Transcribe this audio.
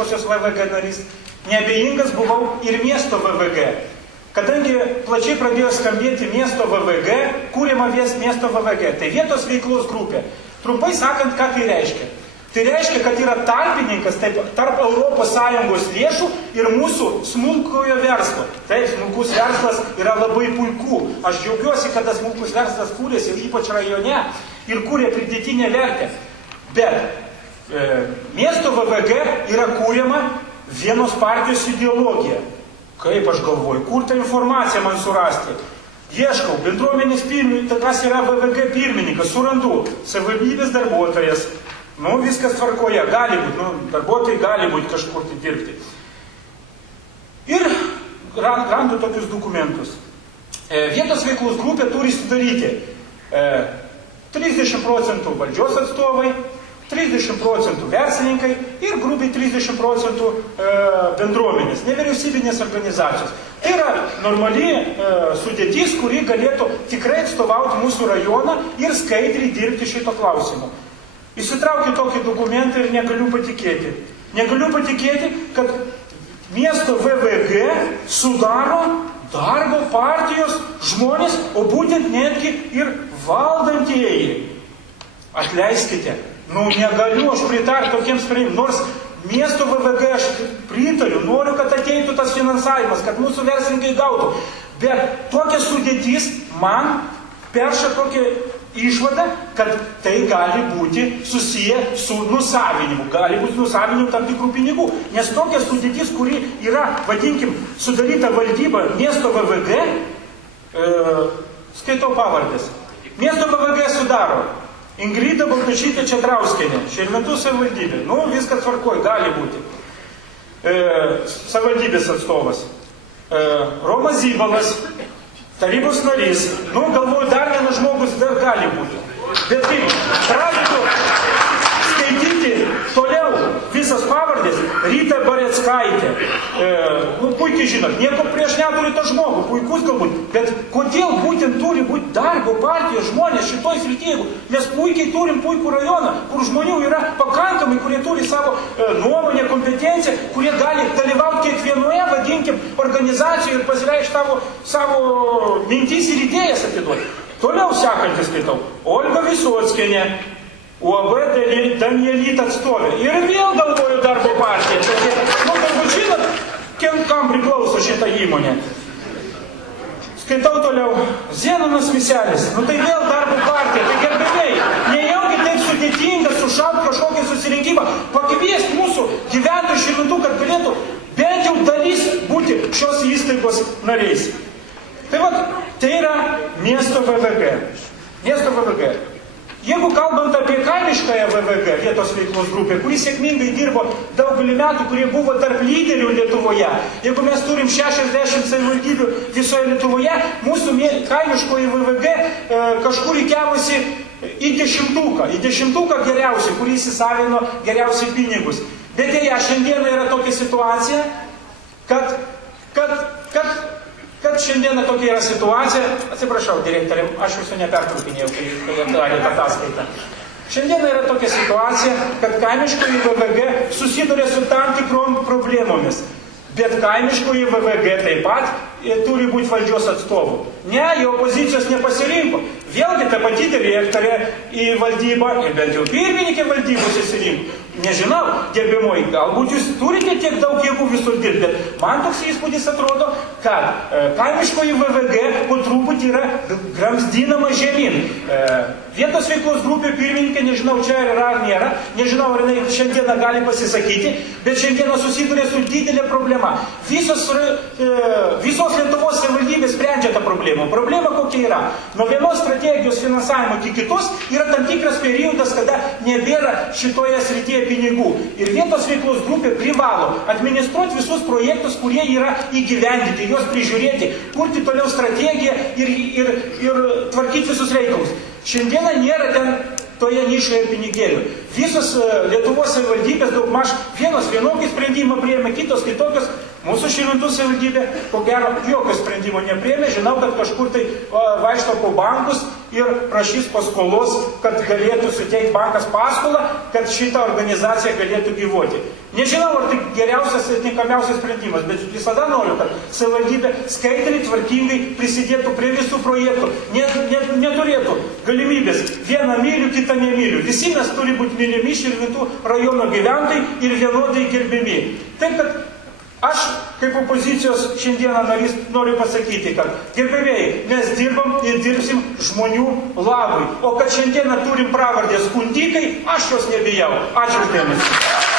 VVG narys, neabejingas buvau ir miesto VVG. Kadangi plačiai pradėjo skambėti miesto VVG, kūrėma miesto VVG, tai vietos veiklos grupė. Trumpai sakant, ką tai reiškia? Tai reiškia, kad yra tarpininkas tarp ES lėšų ir mūsų smulkojo verslo. Taip, smulkus verslas yra labai puiku. Aš džiaugiuosi, kad tas smulkus verslas kūrėsi, ypač rajone, ir kūrė pridėtinę vertę. Bet miesto VVG yra kūriama vienos partijos ideologija. Kaip aš galvoju, kur tą informaciją man surasti? Ieškau, bendruomenės pirmininkas, kas yra VVG pirmininkas, surandu, savivaldybės darbuotojas. Nu, viskas tvarkoje, gali būti, darbuotojai gali būti kažkur tai dirbti. Ir randu tokius dokumentus. Vietos veiklos grupė turi sudaryti 30% valdžios atstovai, 30% verslininkai ir grubiai 30% bendruomenės, nevyriausybinės organizacijos. Tai yra normali sudėtis, kuri galėtų tikrai atstovauti mūsų rajoną ir skaidriai dirbti šito klausimu. Įsitraukiu tokį dokumentą ir negaliu patikėti. Negaliu patikėti, kad miesto VVG sudaro darbo partijos žmonės, o būtent netgi ir valdantieji. Atleiskite. Negaliu aš pritarti tokiems sprendimams, nors miesto VVG aš pritariu, noriu, kad ateitų tas finansavimas, kad mūsų verslininkai gautų. Bet tokia sudėtis man perša tokią išvadą, kad tai gali būti susiję su nusavinimu, gali būti nusavinimu tam tikrų pinigų. Nes tokia sudėtis, kuri yra, vadinkim, sudaryta valdyba miesto VVG, skaitau pavardės. Miesto VVG sudaro Ingrida Baltašytė Četrauskienė, Širvintų savivaldybė. Viskas tvarkoj, gali būti. Savivaldybės atstovas. Romas Zybalas, tarybos narys. Galvoju, dar vienas žmogus dar gali būti. Bet kaip, pradedu skaityti toliau visas pavardės. Rita Bareckaitė. Puikiai žinot, nieko prieš neturi tą žmogų, puikus galbūt. Bet kodėl būtent turi būti darbo partijos žmonės šitoj srityje? Mes puikiai turim puikų rajoną, kur žmonių yra pakankamai, kurie turi savo nuomonę, kompetenciją, kurie gali dalyvauti kiekvienoje, vadinkim, organizacijoje ir pasireikšti savo mintis ir idėjas atiduoti. Toliau sekantis skaitau. Olga Visockienė, UAB Danielyt atstovė. Ir vėl galvoju darbo partija. Galbūt žinot, kam priklauso šitą įmonę. Skaitau toliau. Zenonas Miselis. Tai vėl darbo partija. Tai gerbėmiai, nejaugi taip sudėtinga sušauti kažkokį susirinkimą, pakviesti mūsų gyventojų Širvintų, kad galėtų bent jau dalis būti šios įstaigos nariais. Tai yra miesto VVG. Miesto VVG. Jeigu kalbant apie kaimiškąją VVG, vietos veiklos grupę, kuri sėkmingai dirbo daugelį metų, kurie buvo tarp lyderių Lietuvoje, jeigu mes turim 60 savivaldybių visoje Lietuvoje, mūsų kaimiškoji VVG kažkur įkiavusi į dešimtuką geriausiai, kurį įsisavino geriausiai pinigus. Bet dėja, šiandieną yra tokia situacija, kad šiandieną tokia yra situacija, atsiprašau, direktoriam, aš jūsų nepertraukinėjau, kai darėte ataskaitą. Šiandieną yra tokia situacija, kad kaimiškoji VVG susiduria su tam tikrom problemomis. Bet kaimiškoji VVG taip pat turi būti valdžios atstovų. Ne, jo pozicijos nepasirinko. Vėlgi ta pati direktorė į valdybą, ir bent jau pirmininkė valdybos įsirinko. Nežinau, gerbimoji, galbūt jūs turite tiek daug jėgų visur dirbti, bet man toks įspūdis atrodo, kad kaimiškoji VVG po truputį yra gramzdinama žemyn. Vietos veiklos grupė pirmininkė, nežinau, čia yra ar nėra, nežinau, ar jinai šiandieną gali pasisakyti, bet šiandieną susiduria su didelė problema. Visos Lietuvos savivaldybės sprendžia tą problemą. Problema kokia yra? Nuo vienos strategijos finansavimo iki kitos yra tam tikras periodas, kada nebėra šitoje srityje pinigų. Ir vietos veiklos grupė privalo administruoti visus projektus, kurie yra įgyvendyti, juos prižiūrėti, kurti toliau strategiją ir tvarkyti visus reikalus. Šiandieną nėra ten toje nišoje pinigėlių. visos Lietuvos savivaldybės daugmaž vienos vienokį sprendimą priėmė, kitos kitokios. Mūsų Širvintų savivaldybė, ko gero, jokio sprendimo nepriėmė. Žinau, kad kažkur tai vaikšto po bankus ir prašys paskolos, kad galėtų suteikti bankas paskolą, kad šitą organizaciją galėtų gyvuoti. Nežinau, ar tai geriausias ir tinkamiausias sprendimas, bet visada noriu, kad savivaldybė skaidriai, tvarkingai prisidėtų prie visų projektų. Neturėtų galimybės vieną myliu, kitą nemyliu. Visi mes turi būti mylimi Širvintų rajono gyventojai ir vienodai gerbiami. Taip, kad aš, kaip opozicijos šiandieną narys, noriu pasakyti, kad gerbėjai, mes dirbam ir dirbsim žmonių labui. O kad šiandieną turim pravardę skundikai, aš jos nebijau. Ačiū už dėmesį.